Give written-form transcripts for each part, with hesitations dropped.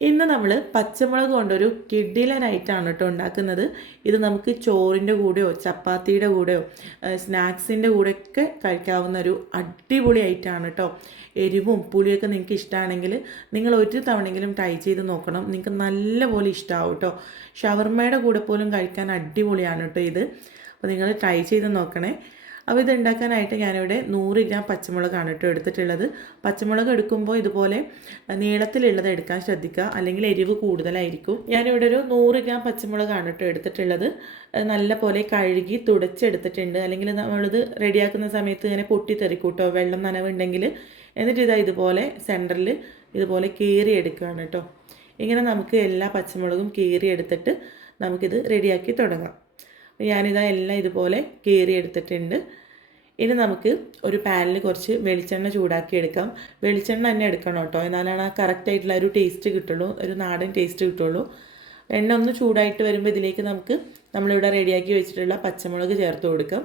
ഇന്ന് നമ്മൾ പച്ചമുളക് കൊണ്ടൊരു കിഡിലനായിട്ടാണ് കേട്ടോ ഉണ്ടാക്കുന്നത്. ഇത് നമുക്ക് ചോറിൻ്റെ കൂടെയോ ചപ്പാത്തിയുടെ കൂടെയോ സ്നാക്സിൻ്റെ കൂടെയൊക്കെ കഴിക്കാവുന്ന ഒരു അടിപൊളി ഐറ്റമാണ് കേട്ടോ. എരിവും പുളിയൊക്കെ നിങ്ങൾക്ക് ഇഷ്ടമാണെങ്കിൽ നിങ്ങൾ ഒരു തവണയെങ്കിലും ട്രൈ ചെയ്ത് നോക്കണം. നിങ്ങൾക്ക് നല്ലപോലെ ഇഷ്ടമാവും കേട്ടോ. ഷവർമ്മയുടെ കൂടെ പോലും കഴിക്കാൻ അടിപൊളിയാണ് കേട്ടോ ഇത്. അപ്പോൾ നിങ്ങൾ ട്രൈ ചെയ്ത് നോക്കണേ. അപ്പോൾ ഇത് ഉണ്ടാക്കാനായിട്ട് ഞാനിവിടെ 100 ഗ്രാം പച്ചമുളകാണ് കേട്ടോ എടുത്തിട്ടുള്ളത്. പച്ചമുളക് എടുക്കുമ്പോൾ ഇതുപോലെ നീളത്തിലുള്ളത് എടുക്കാൻ ശ്രദ്ധിക്കുക, അല്ലെങ്കിൽ എരിവ് കൂടുതലായിരിക്കും. ഞാനിവിടെ ഒരു 100 ഗ്രാം പച്ചമുളകാണ് കേട്ടോ എടുത്തിട്ടുള്ളത്. നല്ല പോലെ കഴുകി തുടച്ചെടുത്തിട്ടുണ്ട്. അല്ലെങ്കിൽ നമ്മളിത് റെഡിയാക്കുന്ന സമയത്ത് ഇങ്ങനെ പൊട്ടിത്തെറിക്കും കേട്ടോ, വെള്ളം നനവുണ്ടെങ്കിൽ. എന്നിട്ട് ഇതാ ഇതുപോലെ സെൻറ്ററിൽ ഇതുപോലെ കീറിയെടുക്കുകയാണ് കേട്ടോ. ഇങ്ങനെ നമുക്ക് എല്ലാ പച്ചമുളകും കീറിയെടുത്തിട്ട് നമുക്കിത് റെഡിയാക്കി തുടങ്ങാം. ഞാനിതാ എല്ലാം ഇതുപോലെ കീറിയെടുത്തിട്ടുണ്ട്. ഇനി നമുക്ക് ഒരു പാനിൽ കുറച്ച് വെളിച്ചെണ്ണ ചൂടാക്കി എടുക്കാം. വെളിച്ചെണ്ണ തന്നെ എടുക്കണം കേട്ടോ, എന്നാലാണ് ആ കറക്റ്റായിട്ടുള്ള ഒരു ടേസ്റ്റ് കിട്ടുള്ളൂ, ഒരു നാടൻ ടേസ്റ്റ് കിട്ടുള്ളൂ. എണ്ണ ഒന്ന് ചൂടായിട്ട് വരുമ്പോൾ ഇതിലേക്ക് നമുക്ക് നമ്മളിവിടെ റെഡിയാക്കി വെച്ചിട്ടുള്ള പച്ചമുളക് ചേർത്ത് കൊടുക്കാം.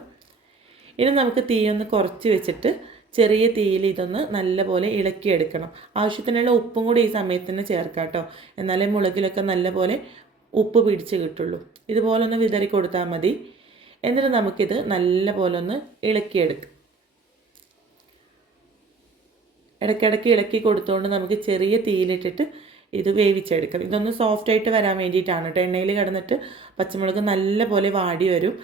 ഇനി നമുക്ക് തീ ഒന്ന് കുറച്ച് വെച്ചിട്ട് ചെറിയ തീയിൽ ഇതൊന്ന് നല്ലപോലെ ഇളക്കിയെടുക്കണം. ആവശ്യത്തിനുള്ള ഉപ്പും കൂടി ഈ സമയത്ത് തന്നെ ചേർക്കാം കേട്ടോ, എന്നാലേ മുളകിലൊക്കെ നല്ലപോലെ ഉപ്പ് പിടിച്ച് കിട്ടുള്ളൂ. ഇതുപോലെ ഒന്ന് വിതറി കൊടുത്താൽ മതി. എന്നിട്ട് നമുക്കിത് നല്ലപോലെ ഒന്ന് ഇളക്കിയെടുക്കാം. ഇടയ്ക്കിടയ്ക്ക് ഇളക്കി കൊടുത്തുകൊണ്ട് നമുക്ക് ചെറിയ തീയിലിട്ടിട്ട് ഇത് വേവിച്ചെടുക്കാം. ഇതൊന്ന് സോഫ്റ്റായിട്ട് വരാൻ വേണ്ടിയിട്ടാണ് കേട്ടോ. എണ്ണയിൽ കിടന്നിട്ട് പച്ചമുളക് നല്ലപോലെ വാടി വരും.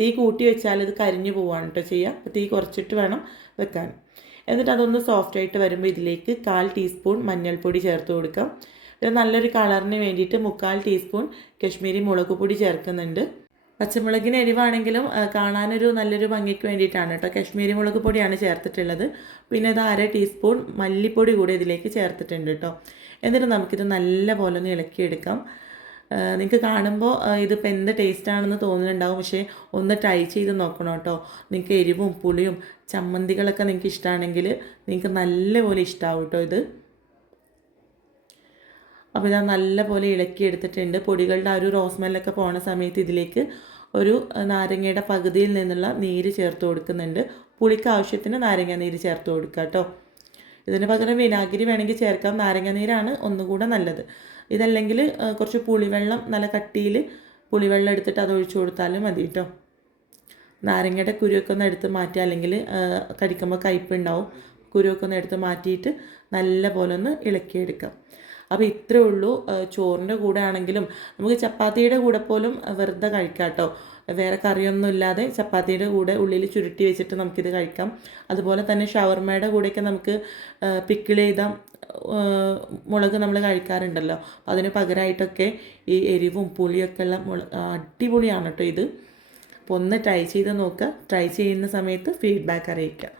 തീ കൂട്ടി വെച്ചാൽ ഇത് കരിഞ്ഞു പോവാണ് കേട്ടോ ചെയ്യുക. അപ്പോൾ തീ കുറച്ചിട്ട് വേണം വെക്കാൻ. എന്നിട്ട് അതൊന്ന് സോഫ്റ്റായിട്ട് വരുമ്പോൾ ഇതിലേക്ക് 1/4 ടീസ്പൂൺ മഞ്ഞൾപ്പൊടി ചേർത്ത് കൊടുക്കാം. ഇത് നല്ലൊരു കളറിന് വേണ്ടിയിട്ട് 3/4 ടീസ്പൂൺ കശ്മീരി മുളക് പൊടി ചേർക്കുന്നുണ്ട്. പച്ചമുളകിന് എരിവാണെങ്കിലും കാണാനൊരു നല്ലൊരു ഭംഗിക്ക് വേണ്ടിയിട്ടാണ് കേട്ടോ കശ്മീരി മുളക് പൊടിയാണ് ചേർത്തിട്ടുള്ളത്. പിന്നെ ഇത് 1/2 ടീസ്പൂൺ മല്ലിപ്പൊടി കൂടി ഇതിലേക്ക് ചേർത്തിട്ടുണ്ട് കേട്ടോ. എന്നിട്ട് നമുക്കിത് നല്ലപോലെ ഒന്ന് ഇളക്കിയെടുക്കാം. നിങ്ങൾക്ക് കാണുമ്പോൾ ഇതിപ്പോൾ എന്ത് ടേസ്റ്റാണെന്ന് തോന്നുന്നുണ്ടാവും, പക്ഷേ ഒന്ന് ട്രൈ ചെയ്ത് നോക്കണം കേട്ടോ. നിങ്ങൾക്ക് എരിവും പുളിയും ചമ്മന്തികളൊക്കെ നിങ്ങൾക്ക് ഇഷ്ടമാണെങ്കിൽ നിങ്ങൾക്ക് നല്ലപോലെ ഇഷ്ടമാവും കേട്ടോ ഇത്. അപ്പോൾ ഇതാ നല്ലപോലെ ഇളക്കിയെടുത്തിട്ടുണ്ട്. പൊടികളുടെ ആ ഒരു റോസ്മെല്ലൊക്കെ പോണ സമയത്ത് ഇതിലേക്ക് ഒരു നാരങ്ങയുടെ പകുതിയിൽ നിന്നുള്ള നീര് ചേർത്ത് കൊടുക്കുന്നുണ്ട്. പുളിക്ക് ആവശ്യത്തിന് നാരങ്ങ നീര് ചേർത്ത് കൊടുക്കുക കേട്ടോ. ഇതിന് പകരം വിനാഗിരി വേണമെങ്കിൽ ചേർക്കാം, നാരങ്ങ നീരാണ് ഒന്നുകൂടെ നല്ലത്. ഇതല്ലെങ്കിൽ കുറച്ച് പുളിവെള്ളം, നല്ല കട്ടിയിൽ പുളിവെള്ളം എടുത്തിട്ട് അത് ഒഴിച്ചു കൊടുത്താലും മതി കേട്ടോ. നാരങ്ങയുടെ കുരുവൊക്കെ ഒന്ന് എടുത്ത് മാറ്റുക, അല്ലെങ്കിൽ കടിക്കുമ്പോൾ കയ്പ്പുണ്ടാവും. കുരുവൊക്കെ ഒന്ന് എടുത്ത് മാറ്റിയിട്ട് നല്ല പോലെ ഒന്ന് ഇളക്കിയെടുക്കാം. അപ്പോൾ ഇത്രയേ ഉള്ളൂ. ചോറിൻ്റെ കൂടെ ആണെങ്കിലും നമുക്ക് ചപ്പാത്തിയുടെ കൂടെ പോലും വെറുതെ കഴിക്കാം കേട്ടോ. വേറെ കറിയൊന്നും ഇല്ലാതെ ചപ്പാത്തിയുടെ കൂടെ ഉള്ളിൽ ചുരുട്ടി വെച്ചിട്ട് നമുക്കിത് കഴിക്കാം. അതുപോലെ തന്നെ ഷവർമ്മയുടെ കൂടെയൊക്കെ നമുക്ക് പിക്കിൾ ചെയ്ത മുളക് നമ്മൾ കഴിക്കാറുണ്ടല്ലോ. അതിന് പകരമായിട്ടൊക്കെ ഈ എരിവും പുളിയൊക്കെ ഉള്ള അടിപൊളിയാണ് കേട്ടോ ഇത്. അപ്പോൾ ഒന്ന് ട്രൈ ചെയ്ത് നോക്കുക. ട്രൈ ചെയ്യുന്ന സമയത്ത് ഫീഡ്ബാക്ക് അറിയിക്കുക.